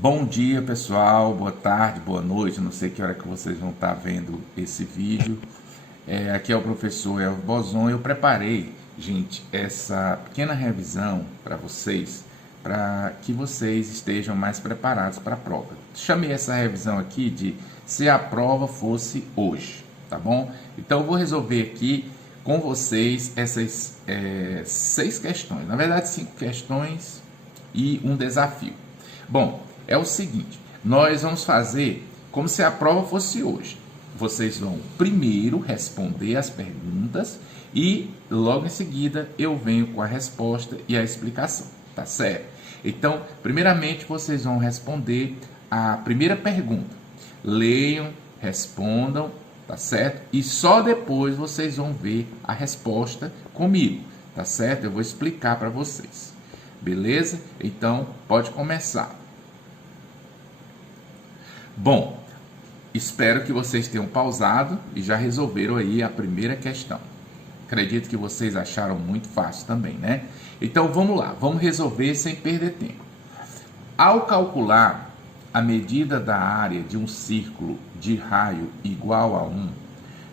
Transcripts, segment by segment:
Bom dia, pessoal, boa tarde, boa noite, não sei que hora que vocês vão estar vendo esse vídeo. Aqui é o professor Elvio Bozon. Eu preparei, gente, essa pequena revisão para vocês, para que vocês estejam mais preparados para a prova. Chamei essa revisão aqui de se a prova fosse hoje, tá bom? Então eu vou resolver aqui com vocês essas 6 questões, na verdade 5 questões e um desafio. Bom, é o seguinte, nós vamos fazer como se a prova fosse hoje. Vocês vão primeiro responder as perguntas e logo em seguida eu venho com a resposta e a explicação, tá certo? Então, primeiramente vocês vão responder a primeira pergunta. Leiam, respondam, tá certo? E só depois vocês vão ver a resposta comigo, tá certo? Eu vou explicar para vocês. Beleza? Então, pode começar. Bom, espero que vocês tenham pausado e já resolveram aí a primeira questão. Acredito que vocês acharam muito fácil também, né? Então, vamos lá. Vamos resolver sem perder tempo. Ao calcular a medida da área de um círculo de raio igual a 1,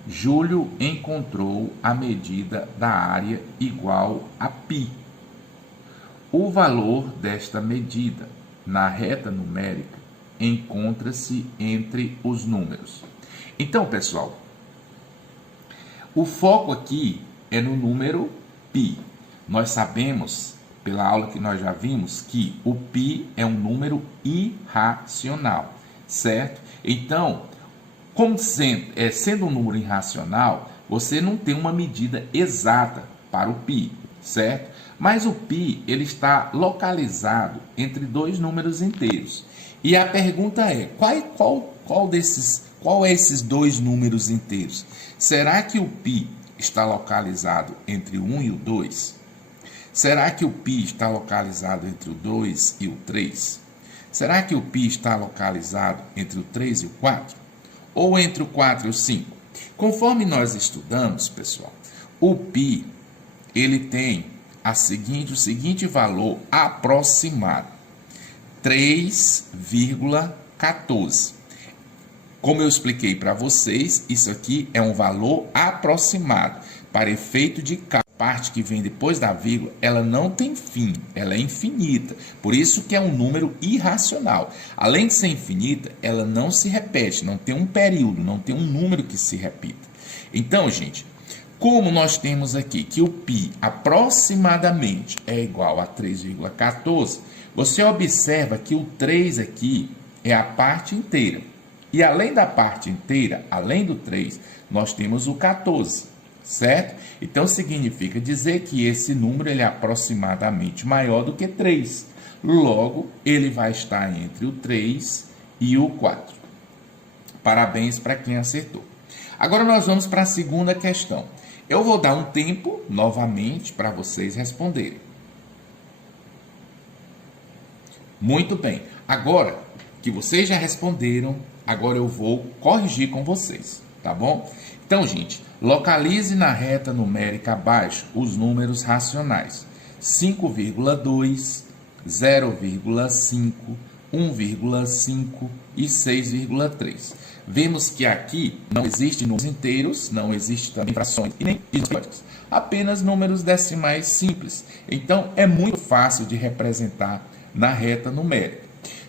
Júlio encontrou a medida da área igual a π. O valor desta medida na reta numérica encontra-se entre os números. Então, pessoal, o foco aqui é no número π. Nós sabemos, pela aula que nós já vimos, que o π é um número irracional, certo? Então, como sendo um número irracional, você não tem uma medida exata para o π, certo? Mas o π ele está localizado entre dois números inteiros. E a pergunta é, qual é esses dois números inteiros? Será que o π está localizado entre o 1 e o 2? Será que o π está localizado entre o 2 e o 3? Será que o π está localizado entre o 3 e o 4? Ou entre o 4 e o 5? Conforme nós estudamos, pessoal, o π ele tem o seguinte valor aproximado. 3,14. Como eu expliquei para vocês, isso aqui é um valor aproximado. Para efeito de cálculo, a parte que vem depois da vírgula, ela não tem fim, ela é infinita. Por isso que é um número irracional. Além de ser infinita, ela não se repete, não tem um período, não tem um número que se repita. Então, gente, como nós temos aqui que o π aproximadamente é igual a 3,14, você observa que o 3 aqui é a parte inteira. E além da parte inteira, além do 3, nós temos o 14, certo? Então, significa dizer que esse número ele é aproximadamente maior do que 3. Logo, ele vai estar entre o 3 e o 4. Parabéns para quem acertou. Agora, nós vamos para a segunda questão. Eu vou dar um tempo, novamente, para vocês responderem. Muito bem. Agora que vocês já responderam, agora eu vou corrigir com vocês, tá bom? Então, gente, localize na reta numérica abaixo os números racionais. 5,2, 0,5, 1,5 e 6,3. Vemos que aqui não existem números inteiros, não existem também frações e nem periódicos, apenas números decimais simples. Então, é muito fácil de representar na reta numérica,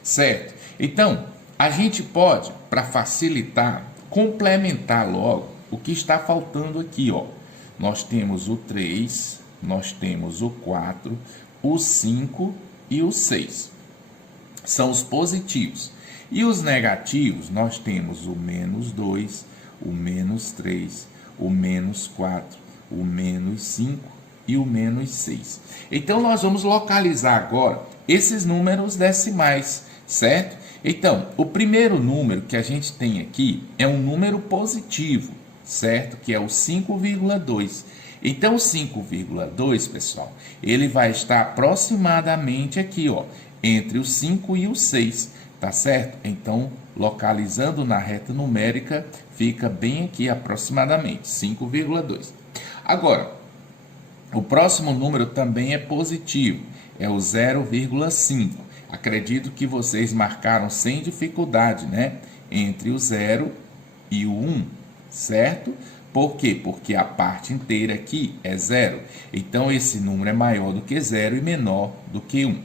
certo? Então, a gente pode, para facilitar, complementar logo o que está faltando aqui, ó. Nós temos o 3, nós temos o 4, o 5 e o 6. São os positivos. E os negativos, nós temos o menos 2, o menos 3, o menos 4, o menos 5 e o menos 6. Então, nós vamos localizar agora esses números decimais, certo? Então, o primeiro número que a gente tem aqui é um número positivo, certo? Que é o 5,2. Então, o 5,2, pessoal, ele vai estar aproximadamente aqui, ó, entre o 5 e o 6, tá certo? Então, localizando na reta numérica, fica bem aqui aproximadamente, 5,2. Agora, o próximo número também é positivo, é o 0,5. Acredito que vocês marcaram sem dificuldade, né? Entre o 0 e o 1, certo? Por quê? Porque a parte inteira aqui é 0. Então, esse número é maior do que 0 e menor do que 1.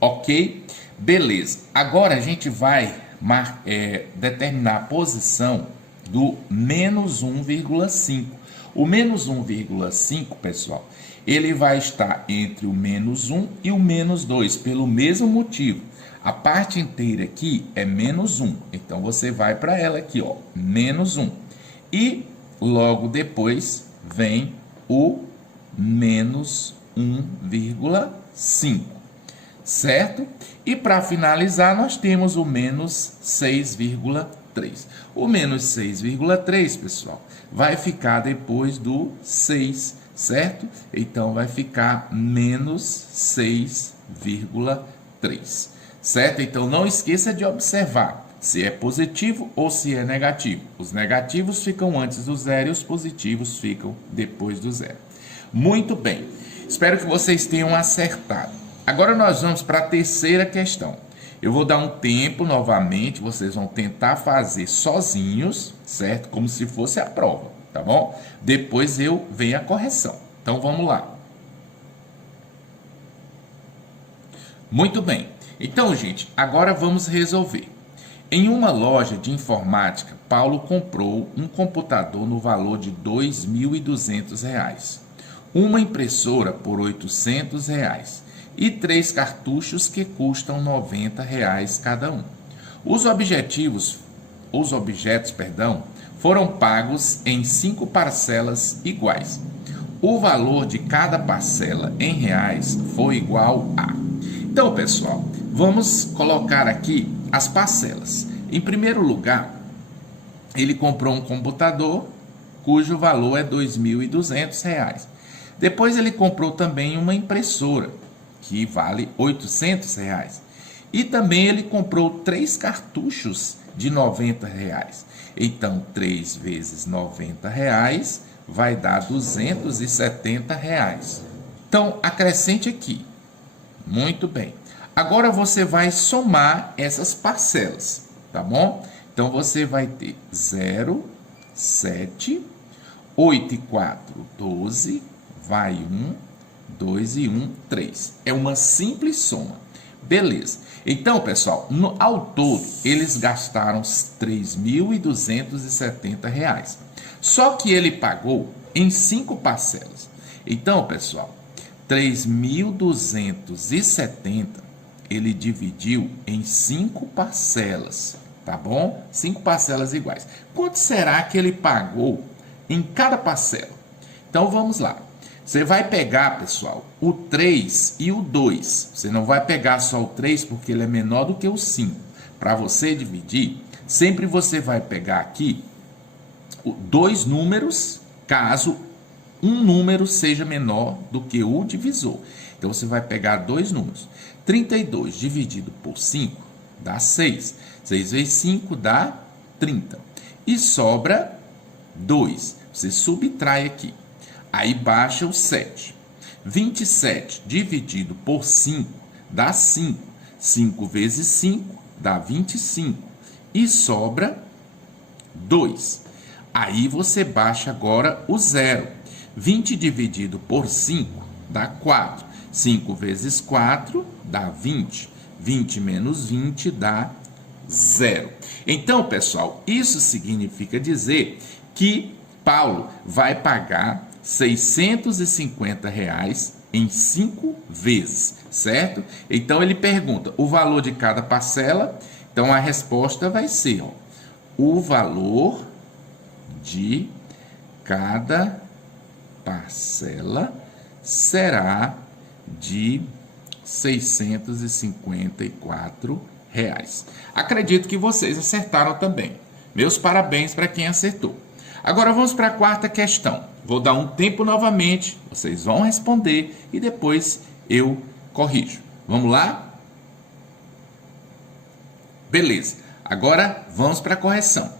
Ok? Beleza. Agora, a gente vai determinar a posição do menos 1,5. O menos 1,5, pessoal, ele vai estar entre o menos 1 e o menos 2, pelo mesmo motivo. A parte inteira aqui é menos 1. Então, você vai para ela aqui, ó, menos 1. E logo depois vem o menos 1,5, certo? E para finalizar, nós temos o menos 6,3. O menos 6,3, pessoal, vai ficar depois do 6, certo? Então, vai ficar menos 6,3, certo? Então, não esqueça de observar se é positivo ou se é negativo. Os negativos ficam antes do zero e os positivos ficam depois do zero. Muito bem. Espero que vocês tenham acertado. Agora nós vamos para a terceira questão. Eu vou dar um tempo novamente, vocês vão tentar fazer sozinhos, certo? Como se fosse a prova, tá bom? Depois eu venho a correção. Então vamos lá. Muito bem. Então, gente, agora vamos resolver. Em uma loja de informática, Paulo comprou um computador no valor de R$ 2.200, uma impressora por R$ 800 e 3 cartuchos que custam R$ 90 cada um. Os objetos, foram pagos em 5 parcelas iguais. O valor de cada parcela em reais foi igual a... Então, pessoal, vamos colocar aqui as parcelas. Em primeiro lugar, ele comprou um computador cujo valor é R$ 2.200. Depois ele comprou também uma impressora que vale R$ 800. E também ele comprou 3 cartuchos de R$ 90. Então, 3 vezes R$ 90 vai dar R$ 270. Então, acrescente aqui. Muito bem. Agora você vai somar essas parcelas, tá bom? Então, você vai ter 0, 7, 8 e 4, 12, vai 1, 2 e 1, 3. É uma simples soma. Beleza. Então, pessoal, ao todo, eles gastaram R$ 3.270. Só que ele pagou em 5 parcelas. Então, pessoal, 3.270 ele dividiu em 5 parcelas, tá bom? 5 parcelas iguais. Quanto será que ele pagou em cada parcela? Então, vamos lá. Você vai pegar, pessoal, o 3 e o 2. Você não vai pegar só o 3 porque ele é menor do que o 5. Para você dividir, sempre você vai pegar aqui 2 números, caso um número seja menor do que o divisor. Então, você vai pegar 2 números. 32 dividido por 5 dá 6. 6 vezes 5 dá 30. E sobra 2. Você subtrai aqui. Aí baixa o 7. 27 dividido por 5 dá 5. 5 vezes 5 dá 25. E sobra 2. Aí você baixa agora o 0. 20 dividido por 5 dá 4. 5 vezes 4 dá 20. 20 menos 20 dá 0. Então, pessoal, isso significa dizer que Paulo vai pagar R$ 650 em 5 vezes, certo? Então, ele pergunta o valor de cada parcela. Então, a resposta vai ser, ó, o valor de cada parcela será de R$ 654. Acredito que vocês acertaram também. Meus parabéns para quem acertou. Agora vamos para a quarta questão. Vou dar um tempo novamente, vocês vão responder e depois eu corrijo. Vamos lá? Beleza. Agora vamos para a correção.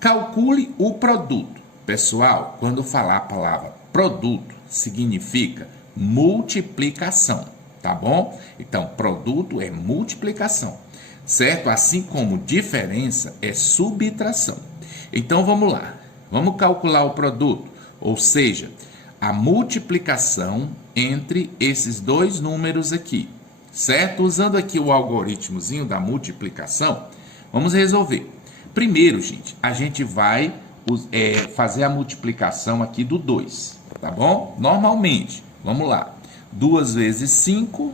Calcule o produto. Pessoal, quando falar a palavra produto, significa multiplicação. tá bom? Então, produto é multiplicação, certo? Assim como diferença é subtração. Então, vamos lá. Vamos calcular o produto, ou seja, a multiplicação entre esses dois números aqui, certo? Usando aqui o algoritmozinho da multiplicação, vamos resolver. Primeiro, gente, a gente vai fazer a multiplicação aqui do 2, tá bom? Normalmente, vamos lá. 2 vezes 5,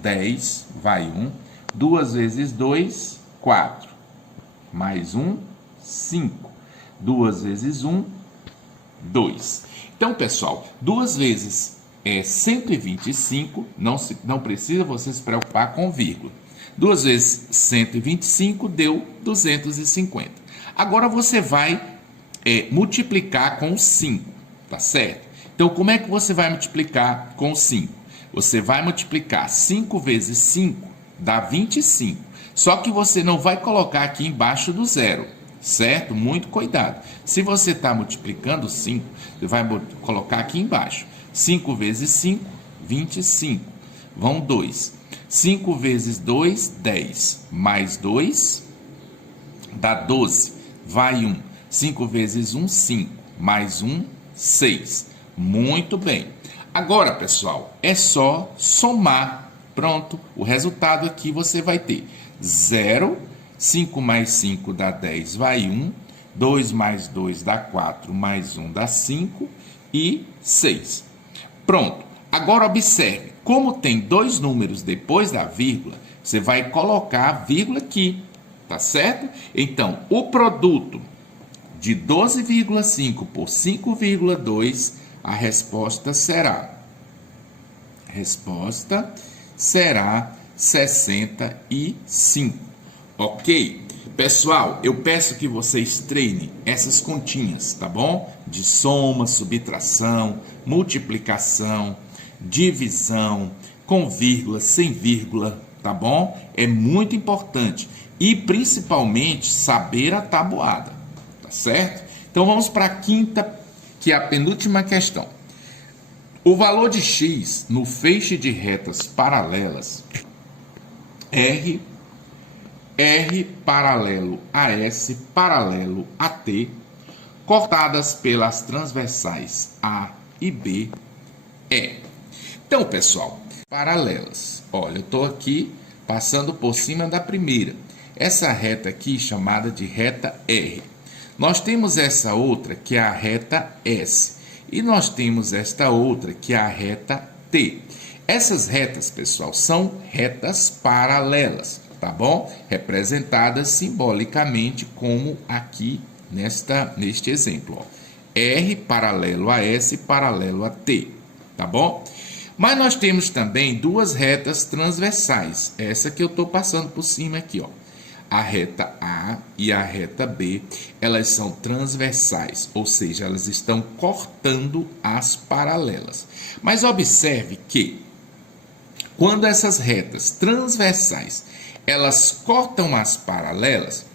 10, vai 1. 2 vezes 2, 4. Mais 1, 5. 2 vezes 1, 2. Então, pessoal, 2 vezes 125, não precisa você se preocupar com vírgula. 2 vezes 125 deu 250. Agora você vai multiplicar com 5, tá certo? Então, como é que você vai multiplicar com 5? Você vai multiplicar 5 vezes 5, dá 25. Só que você não vai colocar aqui embaixo do zero, certo? Muito cuidado. Se você está multiplicando 5, você vai colocar aqui embaixo. 5 vezes 5, 25. Vão 2. 5 vezes 2, 10. Mais 2, dá 12. Vai 1. 5 vezes 1, 5. Mais 1, 6. Muito bem. Agora, pessoal, é só somar. Pronto. O resultado aqui você vai ter 0. 5 mais 5 dá 10, vai 1. 2 mais 2 dá 4, mais 1 dá 5 e 6. Pronto. Agora observe, como tem dois números depois da vírgula, você vai colocar a vírgula aqui, tá certo? Então, o produto de 12,5 por 5,2, a resposta será 65. Ok? Pessoal, eu peço que vocês treinem essas continhas, tá bom? De soma, subtração, multiplicação, divisão, com vírgula, sem vírgula, tá bom? É muito importante. E principalmente saber a tabuada, tá certo? Então vamos para a quinta, que é a penúltima questão. O valor de x no feixe de retas paralelas R paralelo a S paralelo a T, cortadas pelas transversais A e B, é. Então, pessoal, paralelas. Olha, eu estou aqui passando por cima da primeira. Essa reta aqui chamada de reta R. Nós temos essa outra que é a reta S. E nós temos esta outra que é a reta T. Essas retas, pessoal, são retas paralelas, tá bom? Representadas simbolicamente como aqui neste exemplo, ó. R paralelo a S paralelo a T, tá bom? Mas nós temos também duas retas transversais. Essa que eu estou passando por cima aqui, ó. A reta A e a reta B, elas são transversais, ou seja, elas estão cortando as paralelas. Mas observe que quando essas retas transversais, elas cortam as paralelas,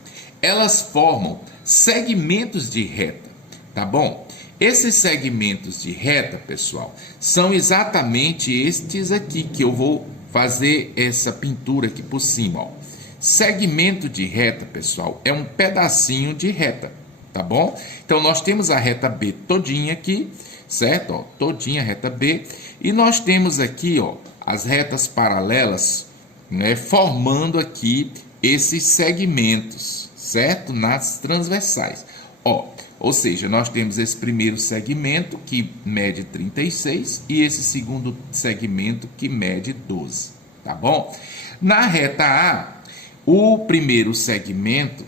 elas formam segmentos de reta, tá bom? Esses segmentos de reta, pessoal, são exatamente estes aqui que eu vou fazer essa pintura aqui por cima, ó. Segmento de reta, pessoal, é um pedacinho de reta, tá bom? Então, nós temos a reta B todinha aqui, certo? Ó, todinha a reta B. E nós temos aqui, ó, as retas paralelas, né, formando aqui esses segmentos, certo? Nas transversais. Ó, ou seja, nós temos esse primeiro segmento que mede 36 e esse segundo segmento que mede 12, tá bom? Na reta A, o primeiro segmento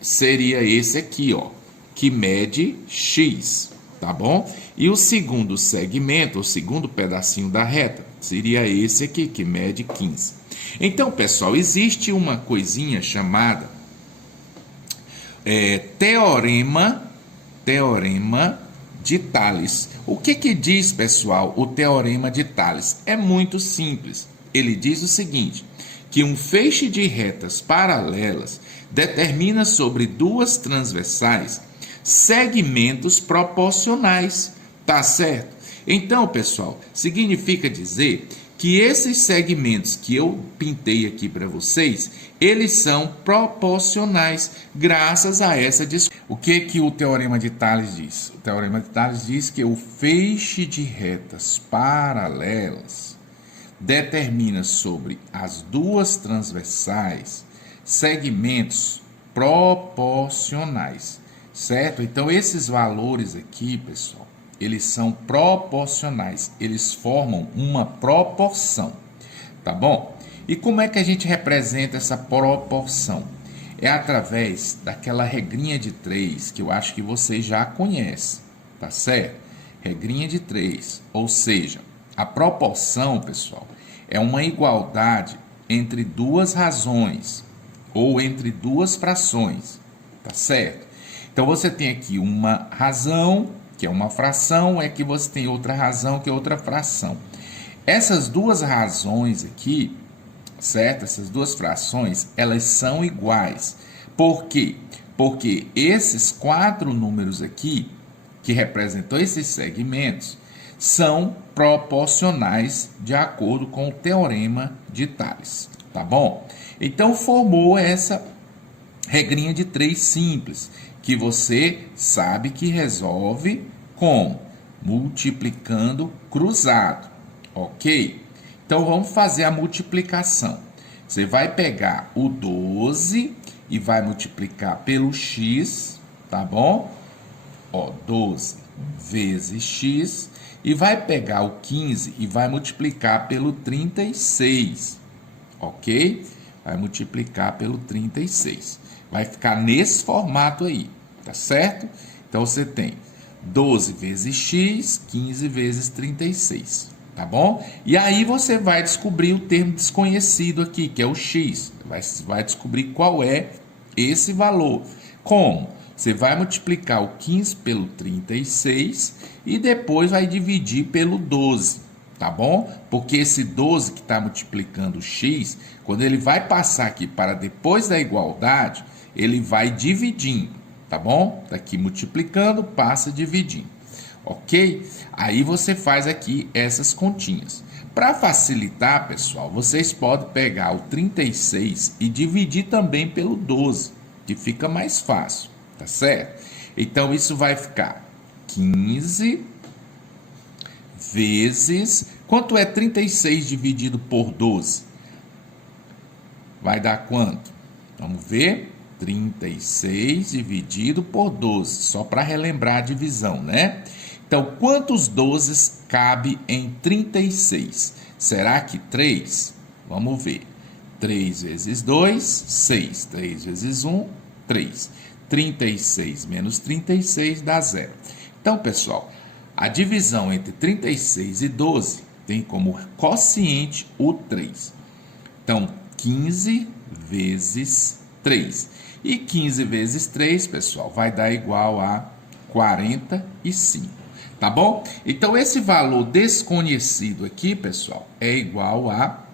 seria esse aqui, ó, que mede X, tá bom? E o segundo segmento, o segundo pedacinho da reta, seria esse aqui, que mede 15. Então, pessoal, existe uma coisinha chamada teorema de Tales. O que diz, pessoal, o teorema de Tales? É muito simples. Ele diz o seguinte, que um feixe de retas paralelas determina sobre duas transversais segmentos proporcionais, tá certo? Então, pessoal, significa dizer que esses segmentos que eu pintei aqui para vocês, eles são proporcionais, graças a essa discussão. O que o Teorema de Tales diz? O Teorema de Tales diz que o feixe de retas paralelas determina sobre as duas transversais segmentos proporcionais, certo? Então, esses valores aqui, pessoal, eles são proporcionais, eles formam uma proporção, tá bom? E como é que a gente representa essa proporção? É através daquela regrinha de 3, que eu acho que vocês já conhecem, tá certo? Regrinha de 3, ou seja, a proporção, pessoal, é uma igualdade entre duas razões, ou entre duas frações, tá certo? Então, você tem aqui uma razão, que é uma fração, é que você tem outra razão, que é outra fração. Essas duas razões aqui, certo? Essas duas frações, elas são iguais. Por quê? Porque esses 4 números aqui, que representam esses segmentos, são proporcionais de acordo com o Teorema de Tales, tá bom? Então, formou essa regrinha de 3 simples, que você sabe que resolve como? Multiplicando cruzado, ok? Então, vamos fazer a multiplicação. Você vai pegar o 12 e vai multiplicar pelo x, tá bom? Ó, 12 vezes x, e vai pegar o 15 e vai multiplicar pelo 36, ok? Vai multiplicar pelo 36. Vai ficar nesse formato aí, tá certo? Então, você tem 12 vezes x, 15 vezes 36, tá bom? E aí, você vai descobrir o termo desconhecido aqui, que é o x. Vai descobrir qual é esse valor. Como? Você vai multiplicar o 15 pelo 36 e depois vai dividir pelo 12, tá bom? Porque esse 12 que está multiplicando o x, quando ele vai passar aqui para depois da igualdade, ele vai dividindo, tá bom? Tá aqui multiplicando, passa dividindo, ok? Aí você faz aqui essas continhas. Para facilitar, pessoal, vocês podem pegar o 36 e dividir também pelo 12, que fica mais fácil, tá certo? Então, isso vai ficar 15 vezes... Quanto é 36 dividido por 12? Vai dar quanto? Vamos ver. 36 dividido por 12, só para relembrar a divisão, né? Então, quantos 12 cabe em 36? Será que 3? Vamos ver. 3 vezes 2, 6. 3 vezes 1, 3. 36 menos 36 dá 0. Então, pessoal, a divisão entre 36 e 12 tem como quociente o 3. Então, 15 vezes 3. E 15 vezes 3, pessoal, vai dar igual a 45. Tá bom? Então, esse valor desconhecido aqui, pessoal, é igual a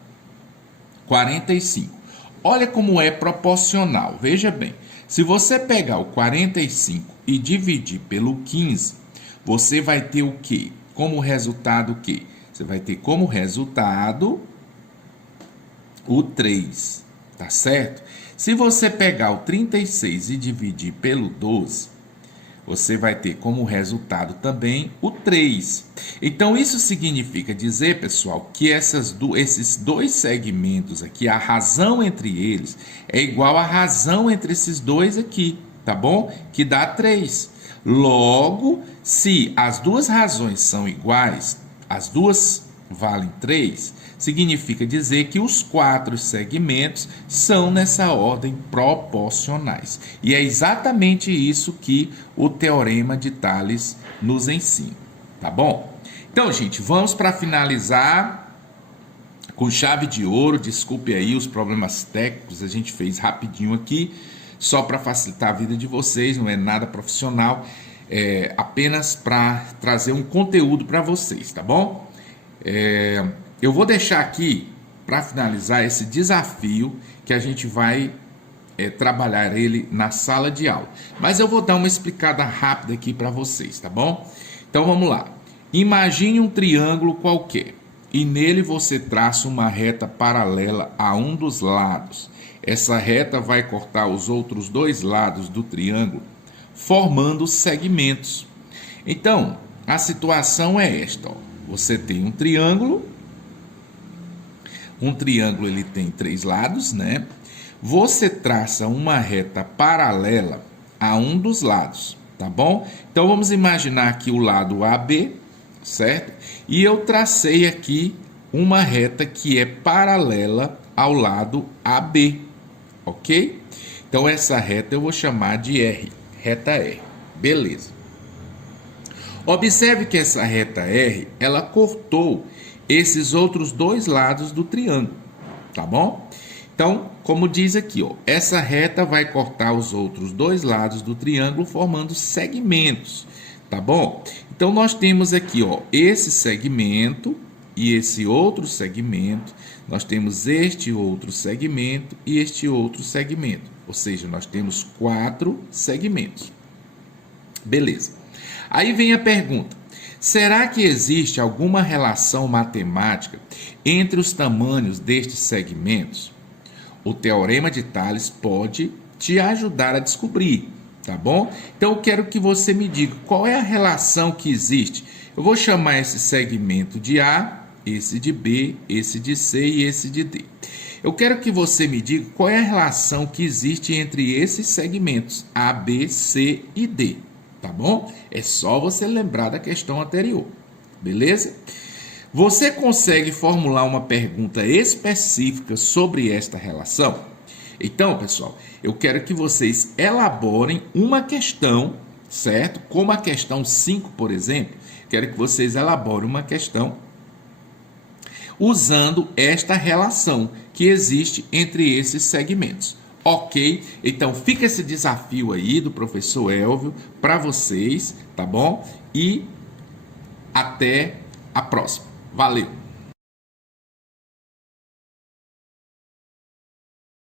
45. Olha como é proporcional. Veja bem, se você pegar o 45 e dividir pelo 15, você vai ter o quê? Como resultado o quê? Você vai ter como resultado o 3, tá certo? Se você pegar o 36 e dividir pelo 12, você vai ter como resultado também o 3. Então, isso significa dizer, pessoal, que esses dois segmentos aqui, a razão entre eles é igual à razão entre esses dois aqui, tá bom? Que dá 3. Logo, se as duas razões são iguais, as duas valem 3, significa dizer que os 4 segmentos são nessa ordem proporcionais. E é exatamente isso que o Teorema de Tales nos ensina, tá bom? Então, gente, vamos para finalizar com chave de ouro. Desculpe aí os problemas técnicos, a gente fez rapidinho aqui, só para facilitar a vida de vocês, não é nada profissional, é apenas para trazer um conteúdo para vocês, tá bom? Eu vou deixar aqui, para finalizar, esse desafio que a gente vai trabalhar ele na sala de aula. Mas eu vou dar uma explicada rápida aqui para vocês, tá bom? Então, vamos lá. Imagine um triângulo qualquer. e nele você traça uma reta paralela a um dos lados. Essa reta vai cortar os outros dois lados do triângulo, formando segmentos. Então, a situação é esta, ó. Você tem um triângulo ele tem 3 lados, né? Você traça uma reta paralela a um dos lados, tá bom? Então vamos imaginar aqui o lado AB, certo? E eu tracei aqui uma reta que é paralela ao lado AB, ok? Então essa reta eu vou chamar de R, reta R, beleza. Observe que essa reta R, ela cortou esses outros dois lados do triângulo, tá bom? Então, como diz aqui, ó, essa reta vai cortar os outros dois lados do triângulo formando segmentos, tá bom? Então, nós temos aqui, ó, esse segmento e esse outro segmento, nós temos este outro segmento e este outro segmento, ou seja, nós temos 4 segmentos. Beleza. Aí vem a pergunta: será que existe alguma relação matemática entre os tamanhos destes segmentos? O Teorema de Tales pode te ajudar a descobrir, tá bom? Então eu quero que você me diga qual é a relação que existe. Eu vou chamar esse segmento de A, esse de B, esse de C e esse de D. Eu quero que você me diga qual é a relação que existe entre esses segmentos A, B, C e D. Tá bom? É só você lembrar da questão anterior, beleza? Você consegue formular uma pergunta específica sobre esta relação? Então, pessoal, eu quero que vocês elaborem uma questão, certo? Como a questão 5, por exemplo, quero que vocês elaborem uma questão usando esta relação que existe entre esses segmentos. Ok? Então fica esse desafio aí do professor Elvio para vocês, tá bom? E até a próxima. Valeu!